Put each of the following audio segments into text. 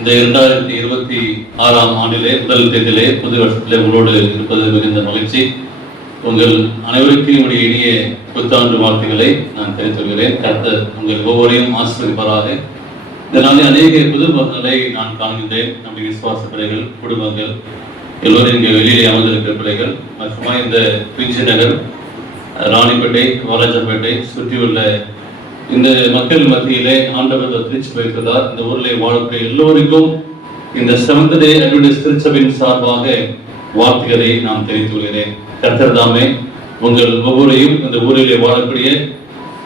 இந்த 2026ஆம் ஆண்டிலே முதல் தேதியிலே புது வருஷத்திலே உங்களோடு இருப்பது மிகுந்த மகிழ்ச்சி. உங்கள் அனைவருக்கும் என்னுடைய இனிய புத்தாண்டு வாழ்த்துக்களை நான் தெரிவித்துள்ளேன். கர்த்தர் உங்கள் ஒவ்வொருவரையும் ஆசீர்வதிப்பாராக. இந்த நாளில் அநேக புது மக்களை நான் காண்கின்றேன். நம்முடைய விசுவாச பிள்ளைகள், குடும்பங்கள் எல்லோரும் இங்கே வெளியிலே அமர்ந்திருக்கிற பிள்ளைகள் மற்றும் இந்த பிரிஞ்சி நகர், ராணிப்பேட்டை, வாலாஜாப்பேட்டை சுற்றியுள்ள இந்த மக்கள் மத்தியிலே ஆண்டவர் திருச்சி வைக்கிறார். இந்த ஊரிலே வாழக்கூடிய எல்லோருக்கும் இந்த செவன்த் டே அட்வென்டிஸ்ட் திருச்சபையின் சார்பாக வாழ்த்துக்களை நான் தெரிவித்துக் கொள்கிறேன். கர்த்தர் தாமே உங்கள் ஒவ்வொருவரையும் இந்த ஊரிலே வாழக்கூடிய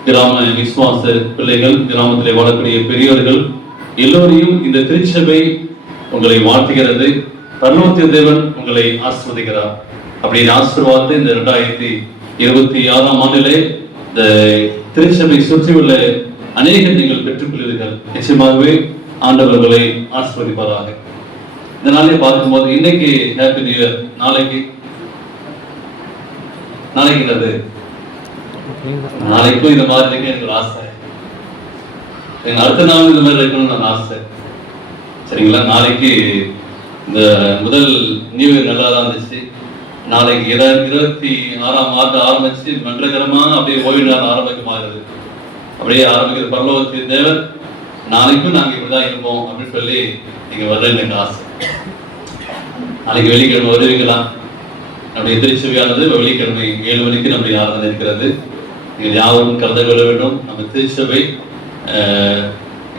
கிராம விசுவாச பிள்ளைகள், கிராமத்திலே வாழக்கூடிய பெரியவர்கள் எல்லோரையும் இந்த திருச்சபை உங்களை வாழ்த்துகிறது. பரலோக தேவன் உங்களை ஆசீர்வதிக்கிறார். அப்படின்னு ஆசீர்வாதத்தை இந்த 2026ஆம் ஆண்டிலே இந்த திருச்சபை சுற்றியுள்ள அநேக நீங்கள் பெற்றுக்கொள்வீர்கள். நிச்சயமாகவே ஆண்டவர்களை ஆசீர்வதிப்பாராக. இந்த நாளை பார்க்கும்போது இன்னைக்கு ஹாப்பி நியூ இயர், நாளைக்கு நாளைக்கும் இந்த மாதிரி இருக்கு எனக்கு ஒரு ஆசை. அடுத்த நாள் இந்த மாதிரி இருக்கணும்னு நான் ஆசை. சரிங்களா? நாளைக்கு இந்த முதல் நியூ இயர் நல்லா தான் இருந்துச்சு. நாளைக்கு 26ஆம் ஆண்டு ஆரம்பிச்சு மங்களகரமா அப்படியே ஓய்வு நாள் ஆரம்பிக்கமாகிறது. அப்படியே ஆரம்பிக்கிற பரலோகத்தின் தேவன் நாளைக்கும் நாங்கள் இப்படிதான் இருப்போம் அப்படின்னு சொல்லி நீங்க வர்ற எனக்கு ஆசை. நாளைக்கு வெள்ளிக்கிழமை வருவீங்களா? நம்முடைய திருச்சபையானது வெள்ளிக்கிழமை 7 மணிக்கு நம்முடைய ஆராதனை இருக்கிறது. நீங்கள் யாரும் கலந்து கொள்ள வேண்டும். நம்ம திருச்சபை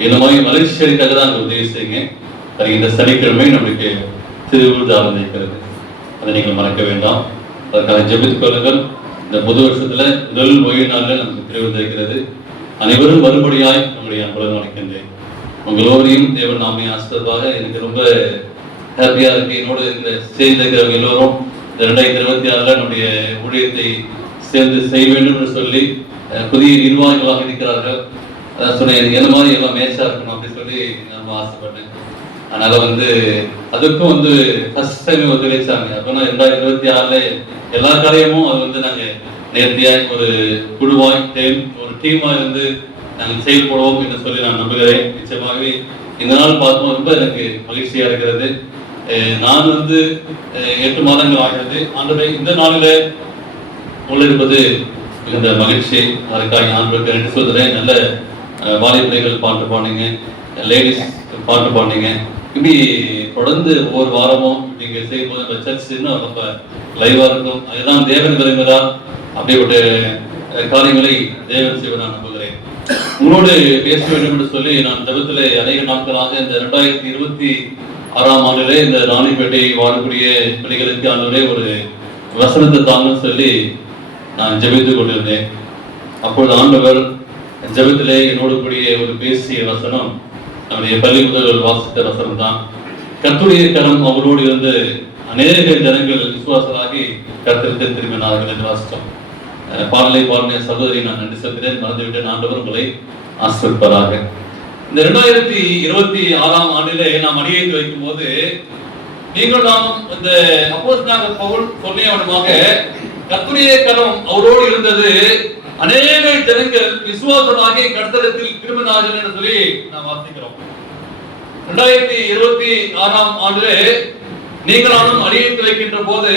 என்னமாய் மகிழ்ச்சி அளிக்காக தான் அங்கே உதவி செய்யுங்க. இந்த சனிக்கிழமை நம்மளுக்கு திருவிழா ஆராதனை இருக்கிறது. அதை நீங்கள் மறக்க வேண்டாம். அதற்காக ஜெபித்துக் கொள்ளுங்கள். இந்த புது வருஷத்துல முதல் ஓய்வு நாளில் நமக்கு திருவிழா இருக்கிறது. அனைவரும் மறுபடியாய் நம்முடைய அன்புடன் வணங்கின்றேன். உங்களோரையும் தேவன் நாமே ஆசிர்வாக. எனக்கு ரொம்ப ஹாப்பியா இருக்கு. என்னோட இந்த ஸ்டேஜ் இருக்கிறவங்க எல்லோரும் 2026 நம்முடைய ஊழியத்தை சேர்ந்து செய்ய வேண்டும் என்று சொல்லி புதிய நிர்வாகிகளாக இருக்கிறார்கள். அதான் சொன்னேன், என்ன மாதிரி எல்லாம் மேட்சா இருக்கணும் அப்படின்னு சொல்லி நம்ம ஆசைப்பட்டேன். அதனால அதுக்கும் ஃபர்ஸ்ட் டைம் ஒத்துழைச்சாங்க. அப்போனா 2026 எல்லா காரியமும் அது நாங்கள் நேர்த்தியாய் ஒரு குழுவாய் ஒரு டீமா நாங்கள் செயல்படுவோம் என்று சொல்லி நான் நம்புகிறேன். நிச்சயமாகவே இந்த நாள் பார்க்கும்போது ரொம்ப எனக்கு மகிழ்ச்சியா இருக்கிறது. நான் 8 மாதங்கள் ஆகிறது. ஆண்டவரே, இந்த நாளில் உள்ள இருப்பது மிகுந்த மகிழ்ச்சி. அதற்காக ஆண்டவருக்கு நன்றி சொல்கிறேன். நல்ல வாலிபர்கள் பாட்டு பாடுங்க, லேடிஸ் பாட்டு பாடுங்க. இப்படி தொடர்ந்து ஒவ்வொரு வாரமும் நீங்க செய்யும் போது நம்ம சர்ச் இன்னும் ரொம்ப லைவா இருக்கும். அதுதான் தேவன் விரும்புகிறார். அப்படிப்பட்ட காரியங்களை தேவன் செய்வ நான் நம்புகிறேன். உங்களோடு பேச வேண்டும் என்று சொல்லி நான் ஜெபத்தில் அநேக நாட்களாக இந்த 2026ஆம் ஆண்டிலே இந்த ராணிப்பேட்டை வாழக்கூடிய பிள்ளைகளுக்கு ஆண்டவரே ஒரு வசனத்தை தாங்கன்னு சொல்லி நான் ஜெபித்துக் கொண்டிருந்தேன். அப்பொழுது ஆண்டவர் ஜெபத்திலே என்னோடு கூடிய ஒரு பேசிய வசனம் நம்முடைய பள்ளி முதல்வர் வாசித்த வசனம் தான். கர்த்தருடைய கரம் அவரோடு இருந்து அநேக ஜனங்கள் விசுவாசராகி கர்த்தருக்கு திரும்பினார்கள் என்று வாசித்தோம். பாடலை பாடின சகோதரி நான் நன்றி சொல்கிறேன். மறந்துவிட்டேன். ஆண்டவர் உங்களை ஆசீர்வதிப்பாராக. இந்த 2026ஆம் ஆண்டிலே நாம் அடியெடுத்து வைக்கும் போது நீங்கள் நாம் இந்த அப்போஸ்தலனாகிய பவுல் சொன்னவனமாக கர்த்தருடைய கரம் அவரோடு இருந்தது, அநேக ஜனங்கள் விசுவாசமாகி கர்த்தரிடத்தில் திரும்பினார்கள் என்று சொல்லி நாம் வாசிக்கிறோம். 2026ஆம் ஆண்டிலே நீங்களும் அடியெடுத்து வைக்கின்ற போது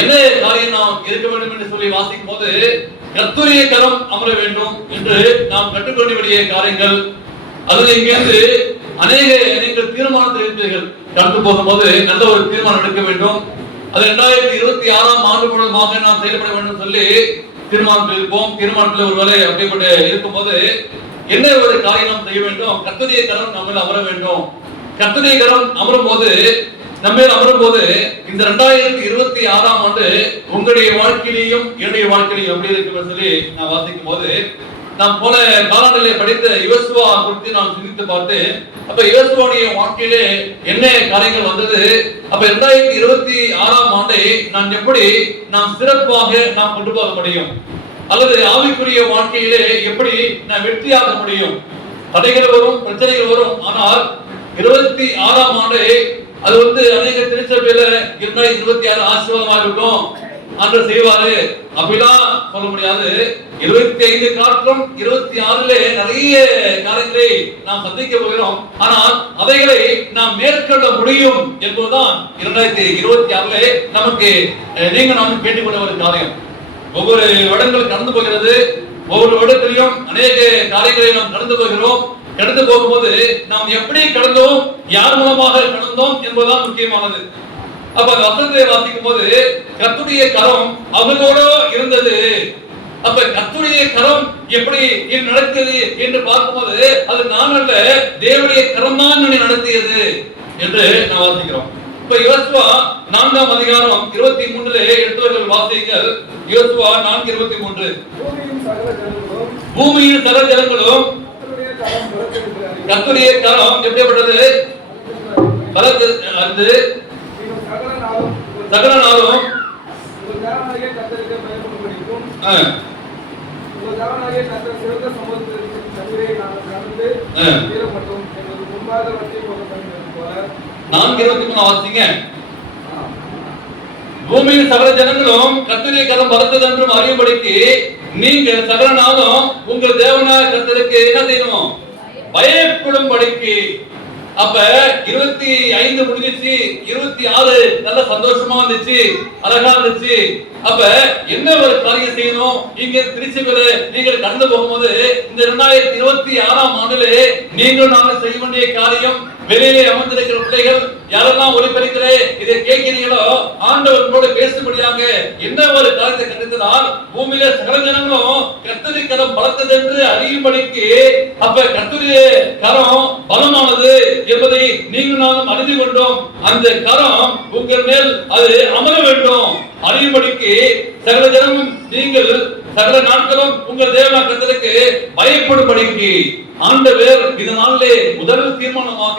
என்ன காரியம் நாம் இருக்க வேண்டும் என்று சொல்லி வாசிக்கும் போது கர்த்தருடைய கரம் அமர வேண்டும் என்று நாம் கற்றுக்கொள்ள வேண்டிய காரியங்கள். அதில் இங்கிருந்து அநேக நீங்கள் தீர்மானத்தை எடுத்தீர்கள். கடந்து போகும்போது நல்ல ஒரு தீர்மானம் எடுக்க வேண்டும். அது 2026ஆம் ஆண்டு முழுவதுமாக நாம் செயல்பட வேண்டும் சொல்லி தீர்மானத்தில் இருப்போம். தீர்மானத்தில் ஒரு வேலை அப்படிப்பட்ட இருக்கும்போது என்ன ஒரு காரியம் நாம் செய்ய வேண்டும்? கர்த்தருடைய கரம் நம்மில் அமர வேண்டும். கர்த்தருடைய கரம் அமரும் போது இந்த 2026ஆம் ஆண்டு உங்களுடைய வாழ்க்கையிலையும் என்னுடைய வாழ்க்கையிலையும் எப்படி இருக்கு சொல்லி நான் வாசிக்கும் போது நாம் போல காலாண்டிலே படித்த யோசுவா குறித்து நான் சிந்தித்து பார்த்து, அப்ப யோசுவாவுடைய வாழ்க்கையிலே என்ன காரியங்கள் வந்தது, அப்ப 2026ஆம் ஆண்டை நான் எப்படி நாம் சிறப்பாக நாம் கொண்டு போக முடியும், அல்லது ஆவிக்குரிய வாழ்க்கையிலே எப்படி நான் வெற்றியாக முடியும். தடைகள் வரும், பிரச்சனைகள் வரும். ஆனால் 26ஆம் ஆண்டு அது அநேக திருச்சபையில 2026 ஆசீர்வாதமா இருக்கும். அன்று செய்வாரு அப்படிலாம் சொல்ல முடியாது. 25 காட்டிலும் 26 நிறைய காரியங்களை நாம் சந்திக்க போகிறோம். ஆனால் அவைகளை நாம் மேற்கொள்ள முடியும் என்பதுதான் 2026 நமக்கு நீங்க நாம் கேட்டுக்கொள்ள ஒரு காரியம். ஒவ்வொரு வருடங்கள் கடந்து போகிறது. ஒவ்வொரு வருடத்திலையும் அநேக காரியங்களை நாம் கடந்து போகிறோம். கடந்து போகும்போது நாம் எப்படி கடந்தோம், யார் மூலமாக கடந்தோம் என்பதுதான் முக்கியமானது. அப்ப அந்த வசனத்தை வாசிக்கும் போது கர்த்தருடைய கரம் அவர்களோடு இருந்தது. அப்ப கர்த்தருடைய கரம் எப்படி நடத்தியது என்று பார்க்கும்போது அது நான் அல்ல, தேவனுடைய கரம் தான் என்னை நடத்தியது என்று நான் வாசிக்கிறோம். இப்ப யோசுவா 4ஆம் அதிகாரம் 23 எடுத்தவர்கள் வாசிங்கள். யோசுவா 4:23. பூமியின் சகல ஜனங்களும் கர்த்தருடைய கரம் எப்படிப்பட்டது? பலத்து அது சகல நாளும் பூமியின் சகல ஜனங்களும் கர்த்தருடைய கரம் பலத்தது என்றும் அறியும்படிக்கு நீங்கள் சகல நாளும் உங்கள் தேவனாய கர்த்தருக்கு என்ன செய்யணும்? பயப்படும்படிக்கு. அப்ப 25 முடிஞ்சிச்சு, 26 நல்ல சந்தோஷமா இருந்துச்சு, அழகா இருந்துச்சு. அப்ப என்ன ஒரு காரியம் செய்யணும்? இங்க திருச்சியில நீங்கள் கடந்து போகும்போது இந்த 2026ஆம் ஆண்டிலே நீங்கள் நாங்கள் செய்ய வேண்டிய காரியம், வெளியிலே அமர்ந்திருக்கிற பிள்ளைகள் யாரெல்லாம் ஒளிபெருக்கிறே இதை கேட்கிறீங்களோ, ஆண்டவர் உங்களோட பேசும்படியாக என்ன ஒரு காரியத்தை கண்டித்தால் பூமியில சகல ஜனங்களும் கர்த்தருடைய கரம் பலத்தது என்று அறியும்படிக்கு. அப்ப கர்த்தருடைய கரம் பலமானது என்பதை நீங்கள் நானும் அறிந்து கொண்டோம். அந்த கரம் உங்கள் மேல் அது அமர வேண்டும் அறியும்படிக்கு சகல ஜனமும் நீங்கள் சகல நாட்களும் உங்கள் தேவனாகிய கர்த்தருக்கு பயப்படும்படிக்கு ஆண்டவர் இந்த நாளிலே முதல் தீர்மானமாக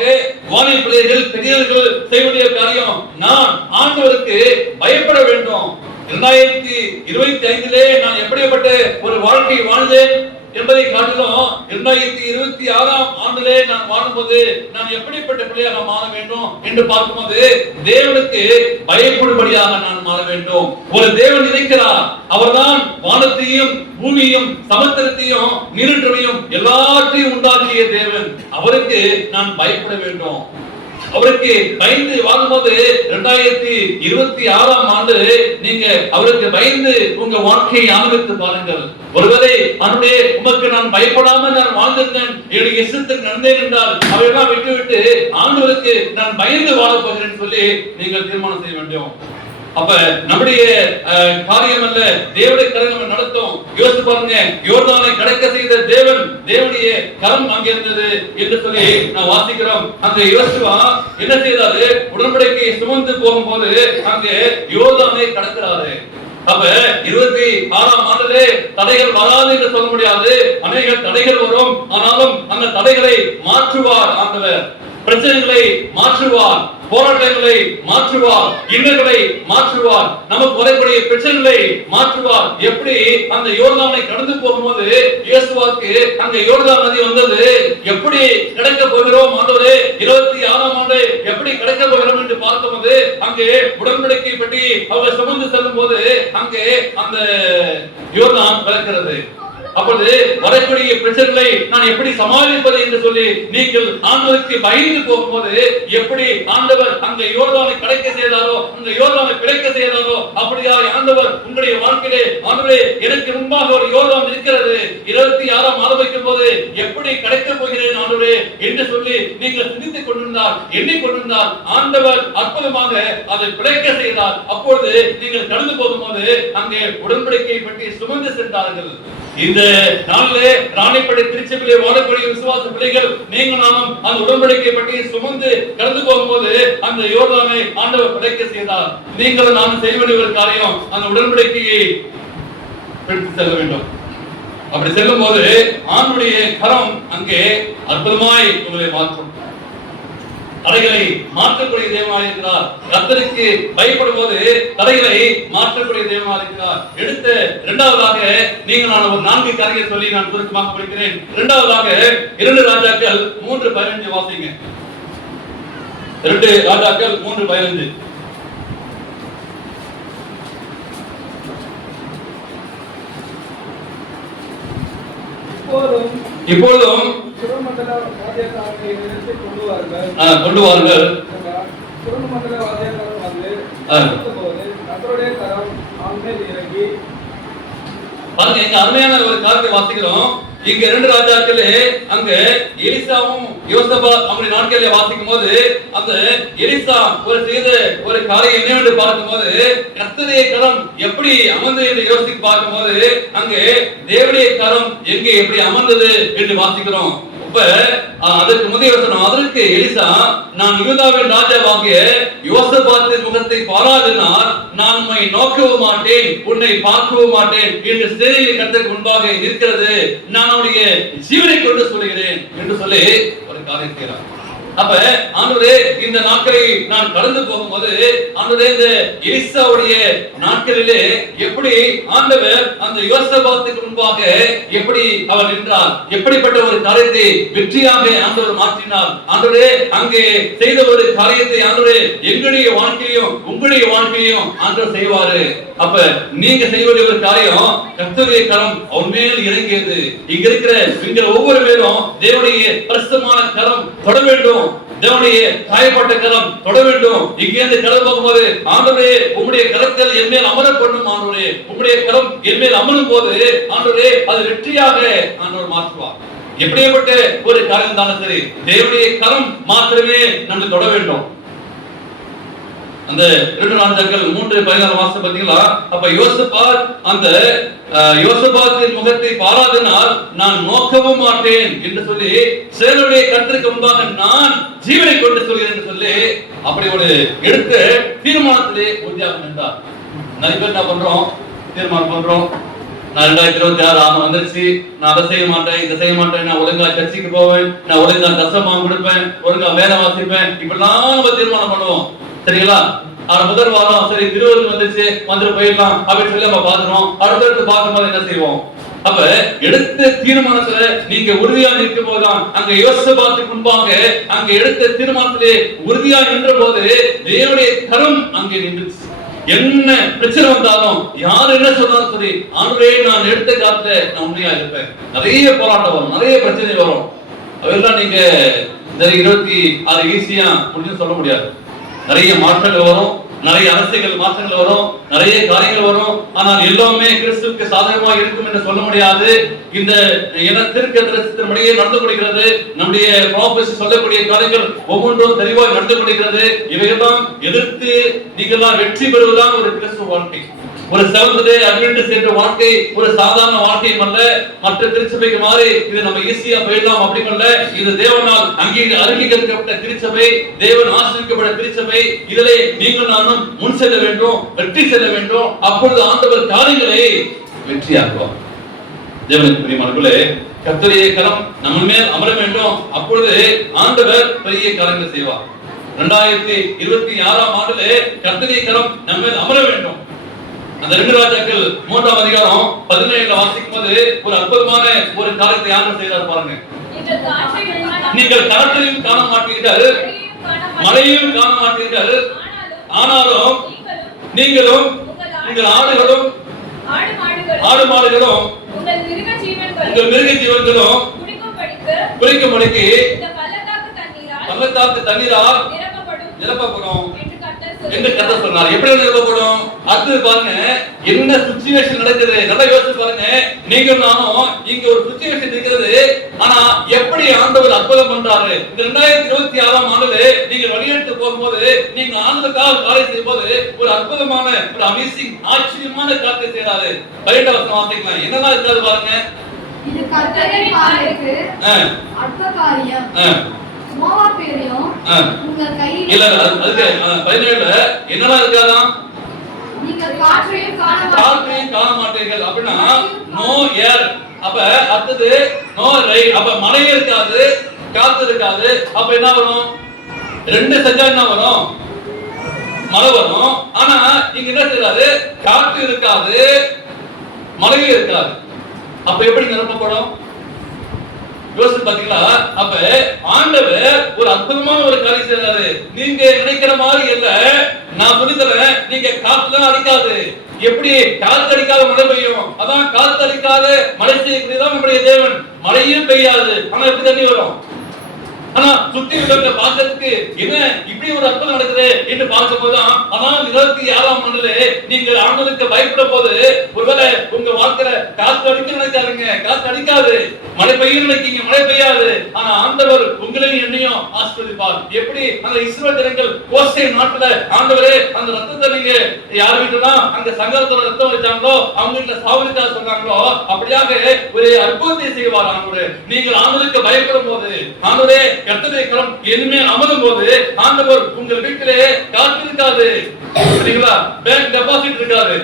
வாலிப பிள்ளைகள் பெரியவர்கள் செய்ய காரியம், நான் ஆண்டவருக்கு பயப்பட வேண்டும். 2025 நான் எப்படிப்பட்ட ஒரு வாழ்க்கை வாழ்ந்தேன் என்பதை காட்டிலும் 2026ஆம் ஆண்டிலே நான் வாழும்போது நான் எப்படிப்பட்ட பிள்ளையாக மாற வேண்டும் என்று பார்க்கும்போது தேவனுக்கு பயப்படும்படியாக நான் மாற வேண்டும். ஒரு தேவன் இருக்கிறார், அவர்தான் வானத்தையும் பூமியையும் சமுத்திரத்தையும் நீரூற்றையும் எல்லாத்தையும் உண்டாக்கிய தேவன். அவருக்கு நான் பயப்பட வேண்டும். அவருக்கு பயந்து வாழும்போது 2026ஆம் ஆண்டு நீங்க அவருக்கு பயந்து உங்க வாழ்க்கையை ஆரம்பித்து பாருங்கள். ஒருவேளை அவனுடைய உமக்கு நான் பயப்படாமல் நான் வாழ்ந்திருந்தேன், என்னுடைய இஷ்டத்துக்கு நடந்தேன் என்றால் அவையெல்லாம் விட்டுவிட்டு ஆண்டவருக்கு நான் பயந்து வாழப் போகிறேன் சொல்லி நீங்கள் தீர்மானம் செய்ய வேண்டும். அப்ப நம்முடைய காரியம் அல்ல, தேவனுடைய கரம் நம்ம நடத்தும். யோசித்து பாருங்க, யோர்தானை கடக்க செய்த தேவன், தேவனுடைய கரம் அங்கே இருந்தது என்று சொல்லி நான் வாசிக்கிறோம். அந்த யோசுவா என்ன செய்தாரு? உடன்படிக்கையை சுமந்து போகும்போது அங்கே யோர்தானை கடக்கிறாரு. அப்ப 26ஆம் ஆண்டிலே தடைகள் வராது என்று சொல்ல முடியாது. அநேக தடைகள் வரும், ஆனாலும் அந்த தடைகளை மாற்றுவார் ஆண்டவர். பிரச்சனைகளை மாற்றுவார், போராட்டங்களை மாற்றுவார், இன்னல்களை மாற்றுவார், நமக்கு வரக்கூடிய பிரச்சனைகளை மாற்றுவார். எப்படி அந்த யோர்தானை கடந்து போகும்போது இயேசுவுக்கு அங்க யோர்தான் நதி வந்தது, எப்படி கடக்க போகிறோம் ஆண்டவரே 26ஆம் ஆண்டு எப்படி கடக்க போகிறோம் என்று பார்க்கும்போது அங்கே உடன்படிக்கை பற்றி அவர் சுமந்து செல்லும் போது அங்கே அந்த யோர்தான் பிளக்கிறது. அப்பொழுது வரக்கூடிய பிரச்சனைகளை நான் எப்படி சமாளிப்பது என்று சொல்லி நீங்கள் ஆண்டவருக்கு பயந்து போகும்போது எப்படி ஆண்டவர் அந்த யோர்தானை கடக்க செய்தாரோ, அந்த யோர்தானை பிழைக்க செய்தாரோ, அப்படியா ஆண்டவர் உங்களுடைய வாழ்க்கையிலே ஆண்டவரே எனக்கு முன்பாக ஒரு யோர்தான் இருக்கிறது, 26ஆம் ஆரம்பிக்கும் போது எப்படி கடக்க போகிறேன் ஆண்டவரே என்று சொல்லி நீங்கள் சிந்தித்துக் கொண்டிருந்தால், எண்ணிக்கொண்டிருந்தால் ஆண்டவர் அற்புதமாக அதை பிழைக்க செய்தார். அப்பொழுது நீங்கள் கடந்து போகும்போது அங்கே உடன்படிக்கை பற்றி சுமந்து சென்றார்கள். இந்த நாளிலே ராணிப்படை திருச்சபையிலே வாழக்கூடிய விசுவாச பிள்ளைகள் நீங்கள் நாமும் அந்த உடன்படிக்கை பற்றி சுமந்து கடந்து போகும்போது அந்த யோர்தானை ஆண்டவர் பிழைக்க செய்தார். நீங்கள் நானும் செய்ய வேண்டிய ஒரு காரியம், அந்த உடன்படிக்கையை எடுத்து செல்ல வேண்டும். அப்படி செல்லும் போது ஆண்டுடைய கரம் அங்கே அற்புதமாய் உங்களை மாற்றும். தடைகளை மாற்றக்கூடிய தேவனாக இருக்கிறார். கர்த்தருக்கு பயப்படும் போது தடைகளை மாற்றக்கூடிய தேவனாக இருக்கிறார். எடுத்த இரண்டாவதாக நீங்கள் நான் ஒரு 4 காரியங்களை சொல்லி நான் சுருக்கமாக படிக்கிறேன். இரண்டாவதாக 2 ராஜாக்கள் 3:15 வாசிங்க. 2 ராஜாக்கள் 3:15. இப்பொழுதும் கொண்டு வாருங்கள். பாருங்க, இங்க அருமையான ஒரு காரியத்தை வாசிக்கிறோம். இங்க 2 ராஜாக்களே அங்க எலிசாவும் யோசபாத் அவருடைய நாட்களிலே வாசிக்கும் போது அந்த எலிசா ஒரு செய்த ஒரு காரியம் என்னவென்று பார்க்கும்போது கர்த்தருடைய கரம் எப்படி அமர்ந்தது என்று யோசித்து பார்க்கும்போது அங்கே தேவனுடைய கரம் எங்கே எப்படி அமர்ந்தது என்று வாசிக்கிறோம். அதற்கு முந்தைய வசனம், அதற்கு எலிசா, நான் யூதாவின் ராஜாவாகிய யோசபாத்தின் முகத்தை பாராதினால் நான் உம்மை நோக்கவும் மாட்டேன், உன்னை பார்க்கவும் மாட்டேன் என்று சேனையின் கர்த்தருக்கு முன்பாக இருக்கிறது, நான் அவருடைய ஜீவனை கொண்டு சொல்கிறேன் என்று சொல்லி ஒரு காரியம் செய்கிறார். அப்ப ஆண்டவரே, இந்த நாட்களை நான் கடந்து போகும்போது ஆண்டவரே, இந்த எலிசாவுடைய நாட்களிலே எப்படி ஆண்டவர் அந்த யோசபாத்துக்கு முன்பாக எப்படி அவர் நின்றார், எப்படிப்பட்ட ஒரு காரியத்தை வெற்றியாக ஆண்டவர் மாற்றினார். ஆண்டவரே, அங்கே செய்த ஒரு காரியத்தை ஆண்டவரே எங்களுடைய வாழ்க்கையிலும் உங்களுடைய வாழ்க்கையிலும் ஆண்டவர் செய்வாரு. அப்ப நீங்க செய்வதே ஒரு காரியம், கர்த்தருடைய கரம் அவர் மேல் இறங்கியது. இங்க இருக்கிற இங்க ஒவ்வொரு பேரும் தேவனுடைய பரிசுத்தமான கரம் தொட வேண்டும், தேவனுடைய காயப்பட்ட கரம் தொட வேண்டும். இங்கிருந்து கடந்து போகும்போது ஆண்டவரே உம்முடைய கரத்தில் என் மேல் அமர பண்ணும், ஆண்டவரே உம்முடைய கரம் என் மேல் அமரும் போது ஆண்டவரே அது வெற்றியாக ஆண்டவர் மாற்றுவார். எப்படிப்பட்ட ஒரு காரியம் தானே சரி, தேவனுடைய கரம் மாத்திரமே நம்ம தொட வேண்டும். அந்த 2 ராஜாக்கள் 3:16 வாசம் பாத்தீங்களா? அப்ப யோசபாத் அந்த யோசபாத்தின் முகத்தை பாராதினால் நான் நோக்கவும் மாட்டேன் என்று சொல்லி சேனையுடைய கர்த்தருக்கு முன்பாக நான் ஜீவனை கொண்டு சொல்கிறேன் என்று சொல்லி அப்படி ஒரு எடுத்த தீர்மானத்திலே உறுதியாக நின்றார். நிறைய பேர் என்ன பண்றோம், தீர்மானம் பண்றோம், நான் 2026 வந்துருச்சு, நான் அதை செய்ய மாட்டேன், இதை செய்ய மாட்டேன், நான் ஒழுங்கா சர்ச்சைக்கு போவேன், நான் ஒழுங்கா தசமாம் கொடுப்பேன், ஒழுங்கா வேலை வாசிப்பேன், இப்படிலாம் நம்ம தீர்மானம் பண்ணுவோம். சரிங்களா? முதல் வாரம் சரி திருவள்ளுவர் வந்துச்சு, வந்துட்டு போயிடலாம் அப்படின்னு சொல்லி நம்ம பாக்குறோம். அடுத்தடுத்து பார்க்கும்போது என்ன செய்வோம்? அப்ப எடுத்த தீர்மானத்துல நீங்க உறுதியா நிற்கும் போதுதான் அங்க யோசபாத்துக்கு முன்பாக அங்க எடுத்த தீர்மானத்திலே உறுதியா நின்ற போது தேவனுடைய கரம் அங்கே நின்றுச்சு. என்ன பிரச்சனை வந்தாலும் யார் என்ன சொன்னாலும் சரி, ஆண்டவரே நான் எடுத்த காலத்துல நான் உண்மையா இருப்பேன். நிறைய போராட்டம் வரும், நிறைய பிரச்சனை வரும், அதெல்லாம் நீங்க 26 ஈஸியா முடிஞ்சு சொல்ல முடியாது. நிறைய மாற்றங்கள் வரும், நிறைய அரசியல் மாற்றங்கள் வரும், நிறைய காரியங்கள் வரும். ஆனால் எல்லாமே கிறிஸ்துவுக்கு சாதகமாக இருக்கும் என்று சொல்ல முடியாது. இந்த இனத்திற்கு தரிசனத்தின்படியே நடந்து கொள்கிறது. நம்முடைய ப்ராபஸி சொல்லக்கூடிய காரியங்கள் ஒவ்வொன்றும் தெளிவாக நடந்து கொள்கிறது. இவையெல்லாம் எதிர்த்து நீங்கள்லாம் வெற்றி பெறுவதுதான் ஒரு கிறிஸ்துவ வாழ்க்கை. ஒரு செவன்த் டே அட்வென்டிஸ்ட் என்ற வாழ்க்கை ஒரு சாதாரண வாழ்க்கையும் அல்ல. மற்ற திருச்சபைக்கு மாறி இது நம்ம ஈஸியா போயிடலாம் அப்படி அல்ல. இது தேவனால் அங்கீகரிக்கப்பட்ட திருச்சபை, தேவன் ஆசீர்வதிக்கப்பட்ட திருச்சபை. இதிலே நீங்கள் நானும் முன் செல்ல வேண்டும், வெற்றி செல்ல வேண்டும். அப்பொழுது ஆண்டவர் காரியங்களை வெற்றியாக்குவார். தேவனுக்கு பிரியமானவர்களே, கர்த்தருடைய கரம் நம்ம மேல் அமர வேண்டும். அப்பொழுது ஆண்டவர் பெரிய காரியங்களை செய்வார். 2026 ஆண்டிலே கர்த்தருடைய கரம் நம்ம மேல் அமர வேண்டும். அந்த 2 ராஜாக்கள் 3ஆம் அதிகாரம் 17 வாசிக்கும் போது ஒரு அற்புதமான ஒரு காரியத்தை யாரும் செய்தார் பாருங்க. நீங்கள் காற்றையும் காண மாட்டீர்கள், மழையும் காண மாட்டீர்கள், ஆனாலும் நீங்களும் உங்கள் ஆடுகளும் ஆடு மாடுகளும் உங்கள் மிருக ஜீவன்களும் குளிக்கும்படிக்கு பள்ளத்தாக்கு தண்ணீரால் நிரப்பப்படும் என்று கர்த்தர் சொன்னார். எப்படி நிரப்பப்படும்? அடுத்து பாருங்க, என்ன சிச்சுவேஷன் நடக்குது நல்லா யோசிச்சு பாருங்க. நீங்க நானும் இங்க ஒரு சிச்சுவேஷன் இருக்கிறது, ஆனா எப்படி ஆண்டவர் அற்புதம் பண்றாரு. இந்த 2026 ஆண்டுல நீங்க வழியெடுத்து போகும்போது, நீங்க ஆண்டவருக்காக காரியம் செய்யும் போது ஒரு அற்புதமான ஒரு அமேசிங் ஆச்சரியமான காரியத்தை செய்யறாரு. 12 வசனம் வாசிக்கலாம். என்னதான் இருக்காது பாருங்க. இது கர்த்தரின் பார்வைக்கு அற்ப காரியம். இல்ல அதுக்கு 17 என்னதான் இருக்காதான், நீங்கள் காற்றையும் காண மாட்டீர்கள் அப்படின்னா நோ ஏர். அப்ப அடுத்தது நோ ரைன். அப்ப மழை இருக்காது, காத்து இருக்காது. அப்ப என்ன வரும்? 2 செஞ்சா என்ன வரும்? மழை வரும். ஆனா இங்க என்ன செய்யறாரு? காத்து இருக்காது, மழையும் இருக்காது. அப்ப எப்படி நிரப்பப்படும்? யோசிச்சு பாத்தீங்களா? அப்ப ஆண்டவர் ஒரு அற்புதமான ஒரு காரியம் செய்யறாரு. நீங்க நினைக்கிற மாதிரி இல்ல. நான் சொல்லி தரேன், நீங்க காத்துலாம் அடிக்காது. எப்படி காத்து அடிக்காத மழை பெய்யும், அதான் காத்து அடிக்காத மழை செய்யக்கூடியதான் நம்முடைய தேவன். மழையும் பெய்யாது. ஆனா எப்படி தண்ணி வரும்? ஆனா சுத்தி உள்ள பார்க்கறதுக்கு என்ன இப்படி ஒரு அற்புதம் நடக்குது என்று பார்க்கும் போதுதான், ஆனால் 26ஆம் ஆண்டுல நீங்கள் ஆண்டவருக்கு பயப்படும் போது ஒருவேளை உங்க வாழ்க்கையில காத்து அடிக்க நினைக்காதுங்க, காத்து அடிக்காது. மழை பெய்யும் நினைக்கீங்க, மழை பெய்யாது. ஆனா ஆண்டவர் உங்களையும் என்னையும் ஆசீர்வதிப்பார். எப்படி அந்த இஸ்ரவேல் ஜனங்கள் கோசே நாட்டுல ஆண்டவரே அந்த ரத்தத்தை நீங்க யார் வீட்டுனா அங்க சங்கரத்தோட ரத்தம் வச்சாங்களோ அவங்க வீட்டுல சாவலிக்கா சொன்னாங்களோ அப்படியாக ஒரு அற்புதத்தை செய்வார் ஆண்டவரே. நீங்கள் ஆண்டவருக்கு பயப்படும் போது, ஆண்டவரே கர்த்தருடைய கரம் இனிமே அமரும் போது ஆண்டவர் உங்கள் வீட்டிலே காத்து இருக்காது. சரிங்களா? பேங்க் டெபாசிட் இருக்காது.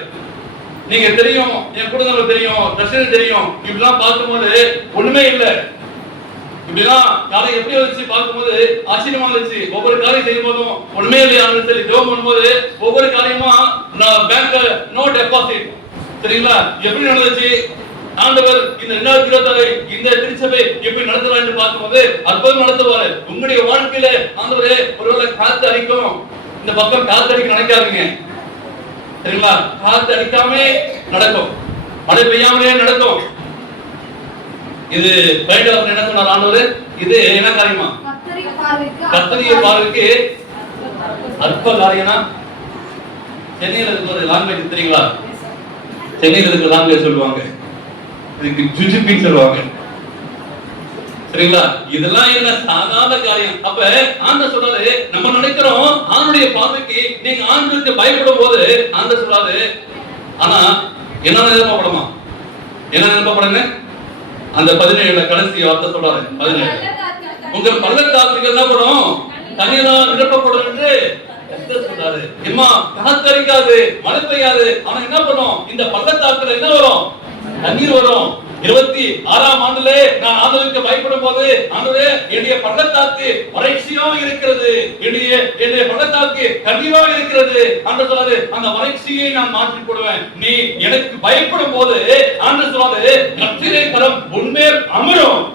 நீங்க தெரியும், என் குடும்பம் தெரியும், பிரச்சனை தெரியும், இப்படிலாம் பார்க்கும்போது ஒண்ணுமே இல்லை. இப்படிலாம் காலை எப்படி வச்சு பார்க்கும்போது ஆச்சரியமா இருந்துச்சு. ஒவ்வொரு காரியம் செய்யும் போதும் ஒண்ணுமே இல்லையான்னு சொல்லி ஜெபம் பண்ணும்போது ஒவ்வொரு காரியமா பேங்க் நோ டெபாசிட். சரிங்களா? எப்படி நடந்துச்சு? ஆண்டவர் இந்த 2026 இந்த திருச்சபை எப்படி நடத்துவார் பார்க்கும்போது அற்புதம் நடத்துவாரு. உங்களுடைய வாழ்க்கையில ஆண்டவரே ஒருவேளை காத்து அடிக்கும், இந்த பக்கம் காத்து அடிக்க நினைக்காதீங்க. சரிங்களா? காத்து அடிக்காமே நடக்கும், மழை பெய்யாமலே நடக்கும். இது பைபிள் என்ன சொன்னார் ஆண்டவர்? இது என்ன காரியமா? கர்த்தருடைய பார்வைக்கு அற்ப காரியம்னா சென்னையில இருக்க ஒரு லாங்குவேஜ் தெரியுங்களா? சென்னையில இருக்க லாங்குவேஜ் சொல்லுவாங்க, இதுக்கு ஜுஜுபின்னு சொல்லுவாங்க. சரிங்களா? இதெல்லாம் என்ன சாதாரண காரியம். அப்ப ஆண்டவர் சொல்றாரு, நம்ம நினைக்கிறோம் ஆண்டவருடைய பார்வைக்கு நீங்க ஆண்டவருக்கு பயப்படும் போது ஆண்டவர் சொல்றாரு, ஆனா என்ன நினைப்பப்படுமா? என்ன நினைப்பப்படுங்க? அந்த 17 கடைசி வார்த்தை சொல்றாரு. 17 உங்கள் பள்ளத்தாக்குகள் என்ன படும்? தண்ணீரால் நிரப்பப்படும் என்று சொல்றாரு. எம்மா காத்தடிக்காது, மழை பெய்யாது, ஆனா என்ன பண்ணும்? இந்த பள்ளத்தாக்குல என்ன வரும்? தண்ணீர் வரும். 26ஆம் ஆண்டுல நான் ஆண்டவருக்கு பயப்படும் போது ஆண்டவரே என்னுடைய பள்ளத்தாக்கு வறட்சியாக இருக்கிறது, என்னுடைய பள்ளத்தாக்கு கண்ணீராக இருக்கிறது. ஆண்டவர் சொல்றாரு, அந்த வறட்சியை நான் மாற்றி போடுவேன். நீ எனக்கு பயப்படும் போது ஆண்டவர் சொல்றாரு, கர்த்தருடைய கரம் உன்மேல் அமரும்.